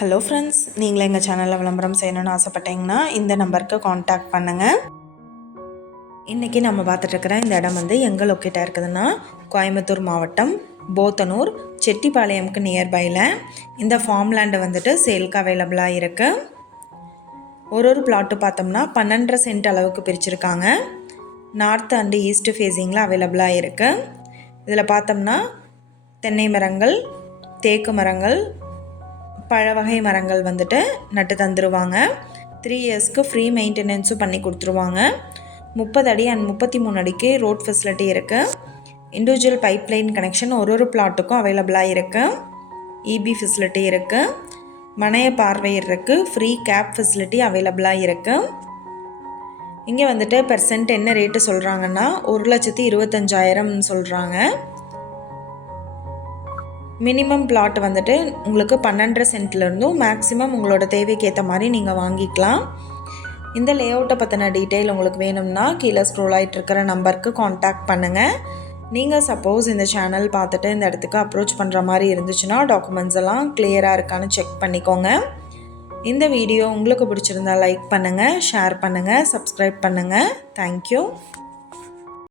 Hello friends நீங்களும் எங்கள் சேனலில் விளம்பரம் செய்யணும்னு ஆசைப்பட்டீங்கன்னா இந்த நம்பருக்கு காண்டாக்ட் பண்ணுங்கள் இன்றைக்கி நம்ம பார்த்துட்ருக்கிற இந்த இடம் வந்து எங்கே லொக்கேட்டாக இருக்குதுன்னா கோயம்புத்தூர் மாவட்டம் போத்தனூர் செட்டிப்பாளையம்க்கு நியர்பையில் இந்த ஃபார்ம் லேண்டு வந்துட்டு சேல்க்கு அவைலபிளாக இருக்குது ஒரு ஒரு பிளாட்டு பார்த்தோம்னா பன்னெண்டரை சென்ட் அளவுக்கு பிரிச்சிருக்காங்க. நார்த் அண்டு ஈஸ்ட் ஃபேஸிங்கில் அவைலபிளாக இருக்குது இதில் பார்த்தோம்னா தென்னை மரங்கள் தேக்கு மரங்கள் பழ வகை மரங்கள் வந்துட்டு நட்டு தந்துடுவாங்க த்ரீ இயர்ஸ்க்கு ஃப்ரீ மெயின்டெனன்ஸும் பண்ணி கொடுத்துருவாங்க. முப்பது அடி அண்ட் முப்பத்தி மூணு அடிக்கு ரோட் ஃபெசிலிட்டி இருக்குது இண்டிவிஜுவல் பைப் லைன் கனெக்ஷன் ஒரு ஒரு பிளாட்டுக்கும் அவைலபிளாக இருக்குது இபி ஃபெசிலிட்டி இருக்குது மனைய பார்வையிடுறதுக்கு ஃப்ரீ கேப் ஃபெசிலிட்டி அவைலபிளாக இருக்குது இங்கே வந்துட்டு பெர்சென்ட் என்ன ரேட்டு சொல்கிறாங்கன்னா ஒரு லட்சத்தி இருபத்தஞ்சாயிரம் சொல்கிறாங்க மினிமம் பிளாட் வந்துட்டு உங்களுக்கு பன்னெண்டரை சென்ட்லேருந்தும் மேக்ஸிமம் உங்களோட தேவைக்கு ஏற்ற மாதிரி நீங்கள் வாங்கிக்கலாம். இந்த லே அவுட்டை பற்றின டீட்டெயில் உங்களுக்கு வேணும்னா கீழே ஸ்க்ரோல் ஆகிட்டு இருக்கிற நம்பருக்கு காண்டாக்ட் பண்ணுங்கள் நீங்கள் சப்போஸ் இந்த சேனல் பார்த்துட்டு இந்த இடத்துக்கு அப்ரோச் பண்ணுற மாதிரி இருந்துச்சுன்னா டாக்குமெண்ட்ஸ் எல்லாம் கிளியராக இருக்கான்னு செக் பண்ணிக்கோங்க. இந்த வீடியோ உங்களுக்கு பிடிச்சிருந்தா லைக் பண்ணுங்கள் ஷேர் பண்ணுங்கள் சப்ஸ்கிரைப் பண்ணுங்கள் தேங்க்யூ